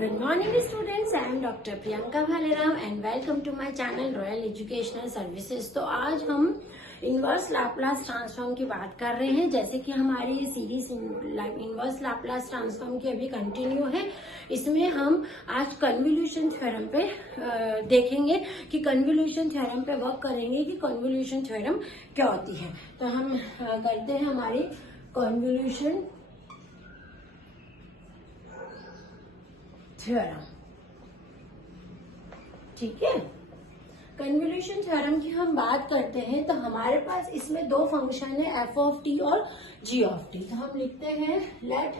Good morning students, I am Dr. Priyanka Bhalerao and welcome to my channel Royal Educational Services। तो आज हम inverse Laplace transform की बात कर रहे हैं। जैसे कि हमारी ये सीरीज इनवर्स लाप्लास ट्रांसफॉर्म की अभी कंटिन्यू है। इसमें हम आज कन्वोल्यूशन थ्योरम पे देखेंगे कि कन्वोल्यूशन थ्योरम पे वर्क करेंगे कि कन्वोल्यूशन थ्योरम क्या होती है। तो हम करते हैं हमारी कन्वोल्यूशन थ्योरम। ठीक है, कन्वोल्यूशन थ्योरम की हम बात करते हैं तो हमारे पास इसमें दो फंक्शन है, एफ ऑफ टी और जी ऑफ टी। तो हम लिखते हैं let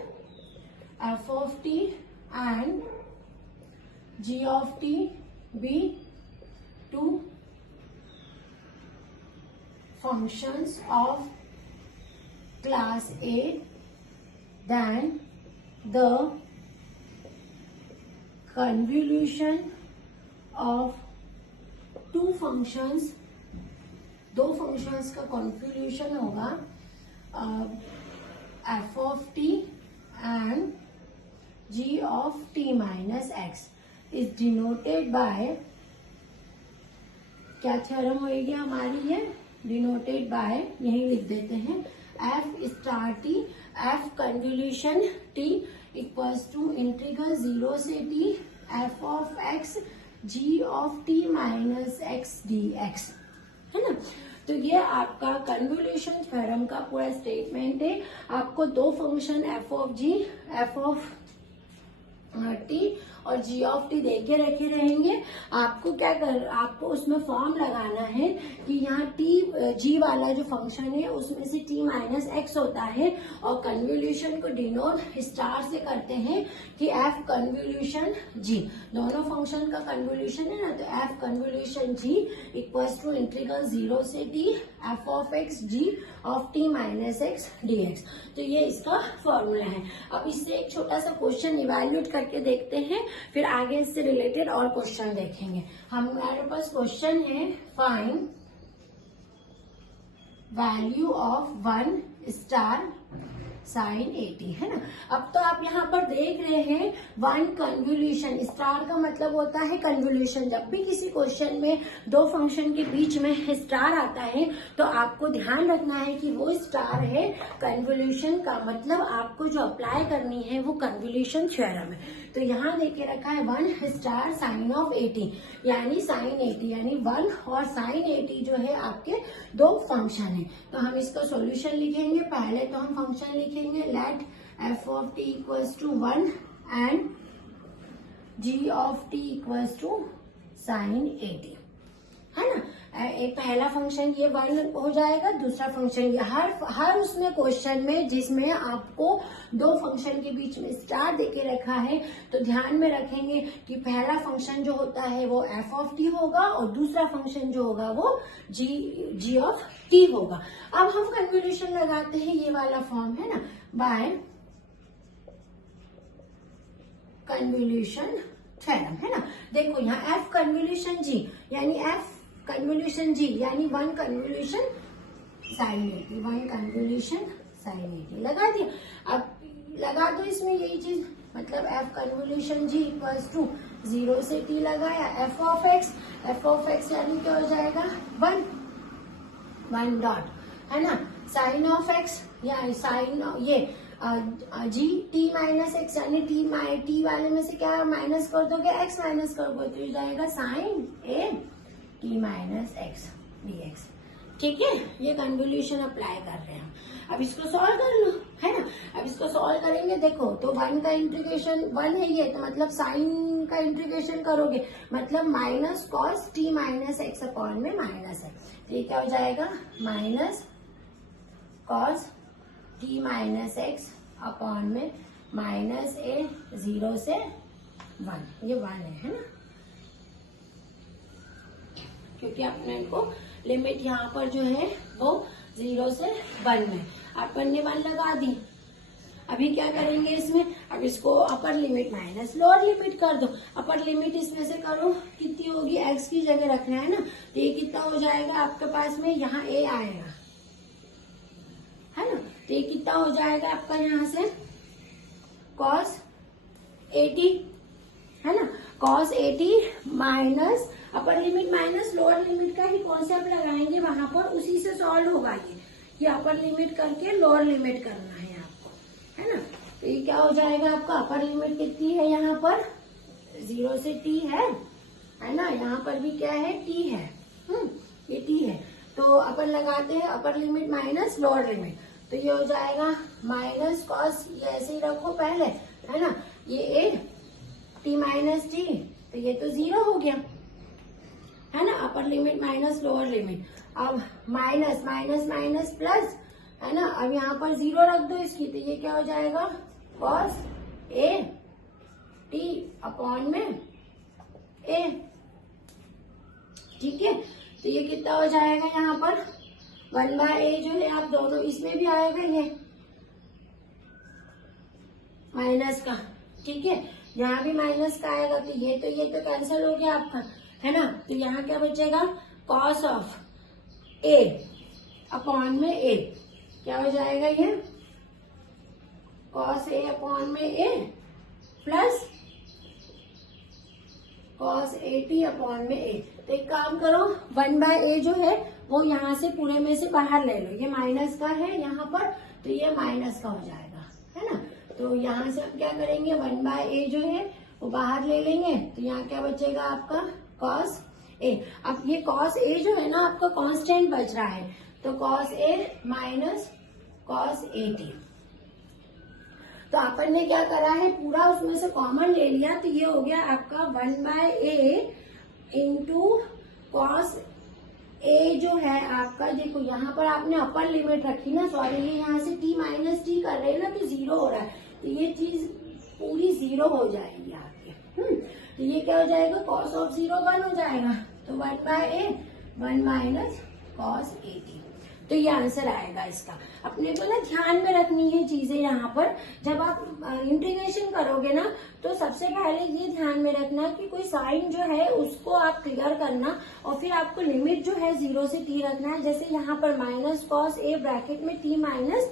F of T and G of T be two functions of class A, then the convolution of two functions, दो functions का convolution होगा f of t and g of t minus x is denoted by, क्या theorem होगी हमारी ये, denoted by, यही लिख देते हैं f star t, f convolution t equals to integral 0 से t f of x g of t minus x dx, है ना। तो ये आपका कन्वोल्यूशन थ्योरम का पूरा स्टेटमेंट है। आपको दो function f of g, f of t और g ऑफ t दे के रखे रहेंगे। आपको क्या आपको उसमें फॉर्म लगाना है कि यहाँ g वाला जो फंक्शन है उसमें से t माइनस एक्स होता है और कन्वोल्यूशन को डिनोट स्टार से करते हैं कि f कन्वोल्यूशन g, दोनों फंक्शन का कन्वोल्यूशन है ना। तो f convolution g equals to integral 0 से t f of x g of t minus x dx। तो ये इसका फॉर्मूला है। अब इससे एक छोटा सा क्वेश्चन इवेल्यूएट करके देखते हैं, फिर आगे इससे रिलेटेड और क्वेश्चन देखेंगे। हमारे पास क्वेश्चन है find value of 1 star sine 80, है ना। अब तो आप यहाँ पर देख रहे हैं 1 कन्वोल्यूशन, स्टार का मतलब होता है कन्वोल्यूशन। जब भी किसी क्वेश्चन में दो फंक्शन के बीच में स्टार आता है तो आपको ध्यान रखना है कि वो स्टार है कन्वोल्यूशन का, मतलब आपको जो अप्लाई करनी है वो कन्वोल्यूशन थ्योरम है। तो यहाँ देके रखा है 1 स्टार साइन ऑफ 80, यानी साइन 80 यानी 1 और साइन 80 जो है आपके दो फंक्शन है। तो हम इसका सॉल्यूशन लिखेंगे। पहले तो हम फंक्शन लिखेंगे let f of t equals to 1 and g of t equals to sine 80, है ना। एक पहला फंक्शन ये 1 हो जाएगा, दूसरा फंक्शन ये। हर उसमें क्वेश्चन में जिसमें आपको दो फंक्शन के बीच में स्टार देके रखा है तो ध्यान में रखेंगे कि पहला फंक्शन जो होता है वो f ऑफ t होगा और दूसरा फंक्शन जो होगा वो g ऑफ t होगा। अब हम कन्वोल्यूशन लगाते हैं, ये वाला फॉर्म है ना, बाय कन्वोल्यूशन थ्योरम, है ना। देखो यहाँ f कन्वोल्यूशन g यानी f कन्वोल्यूशन g यानी 1 कन्वोल्यूशन साइन 80, 1 कन्वोल्यूशन साइन 80 लगा दिया। अब लगा दो इसमें यही चीज, मतलब f convolution g equals to 0 से t लगाया, f ऑफ x यानी क्या हो जाएगा 1 डॉट, है ना। साइन ऑफ x या साइन ये g t माइनस एक्स यानी t वाले में से क्या माइनस कर दोगे, x माइनस कर दो तो जाएगा sine a t minus x dx। ठीक है, ये कन्वोल्यूशन अप्लाई कर रहे हैं। अब इसको सॉल्व कर लो, है ना। अब इसको सॉल्व करेंगे, देखो तो 1 का इंटीग्रेशन 1 है ये, तो मतलब साइन का इंटीग्रेशन करोगे मतलब minus cos t minus x upon में माइनस है, तो ये क्या हो जाएगा minus cos t minus x upon में माइनस a 0 से 1, ये 1 है ना, क्योंकि अपने को लिमिट यहाँ पर जो है वो 0 से 1 में अपन ने 1 लगा दी। अभी क्या करेंगे इसमें, अब इसको upper limit minus lower limit कर दो। अपर लिमिट इसमें से करो, कितनी होगी, x की जगह रखना है ना, तो ये कितना हो जाएगा आपके पास में, यहाँ a आएगा, है ना। तो ये कितना हो जाएगा आपका यहाँ से cos 80, cos 80 minus upper limit minus lower limit का ही कॉन्सेप्ट लगाएंगे वहां पर, उसी से सॉल्व होगा ये अपर लिमिट करके लोअर लिमिट करना है आपको, है ना। तो ये क्या हो जाएगा आपका, अपर लिमिट कितनी है यहाँ पर 0 से t है ना। यहाँ पर भी क्या है t है, ये t है। तो अपन लगाते हैं upper limit minus lower limit, तो ये हो जाएगा माइनस कॉस, ये ऐसे ही रखो पहले, है ना। ये a t माइनस टी, तो ये तो 0 हो गया, है ना। Upper limit minus lower limit, अब माइनस माइनस माइनस प्लस, है ना। अब यहाँ पर 0 रख दो इसकी, तो ये क्या हो जाएगा कॉस a t अपॉन में a, ठीक है। तो ये कितना हो जाएगा यहाँ पर 1/a जो है, आप दोनों इसमें भी आएगा ये माइनस का, ठीक है। यहाँ भी माइनस का आएगा, तो ये तो कैंसिल हो गया आपका, है ना। तो यहाँ क्या बचेगा कॉस ऑफ a अपॉन में a, क्या हो जाएगा ये कॉस a अपॉन में a प्लस कॉस 80 अपॉन में a। तो एक काम करो 1/a जो है वो यहाँ से पूरे में से बाहर ले लो, ये माइनस का है यहाँ पर, तो ये माइनस का हो जाएगा, है ना। तो यहाँ से हम क्या करेंगे 1/a जो है वो बाहर ले लेंगे, तो यहाँ क्या बचेगा आपका cos a। अब ये cos a जो है ना आपका कांस्टेंट बच रहा है, तो cos a माइनस cos 80। तो अपन ने क्या करा है पूरा उसमें से कॉमन ले लिया, तो ये हो गया आपका 1/a इंटू कॉस a जो है आपका, देखो यहाँ पर आपने अपर लिमिट रखी ना, सॉरी ये यहाँ से t माइनस टी कर रहे हैं ना, तो 0 हो रहा है, तो ये चीज पूरी 0 हो जाएगी आपके। तो ये क्या हो जाएगा कॉस ऑफ 0 1 हो जाएगा, तो 1/a 1 माइनस कॉस 80। तो ये आंसर आएगा इसका। अपने को ना ध्यान में रखनी है चीजें यहाँ पर, जब आप इंटीग्रेशन करोगे ना तो सबसे पहले ये ध्यान में रखना कि कोई साइन जो है उसको आप क्लियर करना, और फिर आपको लिमिट जो है 0 से t रखना है। जैसे यहाँ पर माइनस कॉस a ब्रैकेट में t माइनस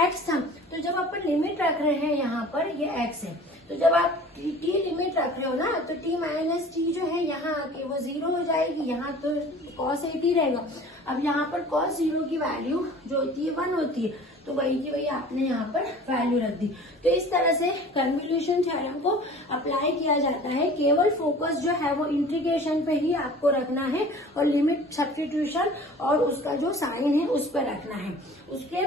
x था, तो जब अपन लिमिट रख रहे हैं यहाँ पर ये x है, तो जब आप t लिमिट रख रहे हो ना, तो t माइनस टी जो है यहाँ आके वो 0 हो जाएगी, यहाँ तो cos 80 रहेगा। अब यहाँ पर cos 0 की वैल्यू जो होती है 1 होती है, तो वही की वही आपने यहाँ पर वैल्यू रख दी। तो इस तरह से कन्वोल्यूशन थ्योरम को अप्लाई किया जाता है। केवल फोकस जो है वो इंटीग्रेशन पे ही आपको रखना है, और लिमिट सब्स्टिट्यूशन और उसका जो साइन है उस पर रखना है। उसके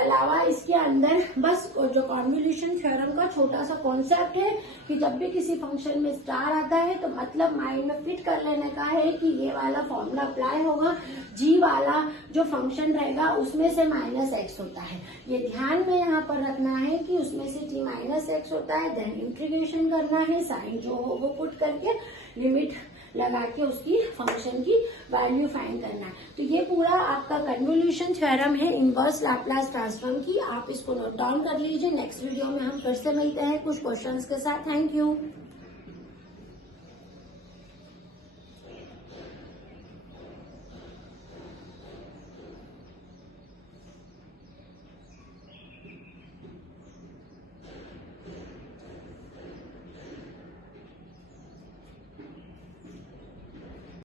अलावा इसके अंदर बस जो कन्वोल्यूशन थ्योरम का छोटा सा कॉन्सेप्ट है कि जब भी किसी फंक्शन में स्टार आता है तो मतलब माइंड में फिट कर लेने का है कि ये वाला फॉर्मूला अप्लाई होगा, जी वाला जो फंक्शन रहेगा उसमें से माइनस एक्स होता है। ये ध्यान में यहाँ पर रखना है कि उसमें से t माइनस एक्स होता है, देन इंटीग्रेशन करना है, साइन जो हो वो पुट करके लिमिट लगा के उसकी फंक्शन की वैल्यू फाइंड करना है। तो ये पूरा आपका कन्वोल्यूशन थ्योरम है इनवर्स लैप्लास ट्रांसफॉर्म की। आप इसको नोट डाउन कर लीजिए। नेक्स्ट वीडियो में हम फिर से मिलते हैं कुछ क्वेश्चंस के साथ। Thank you.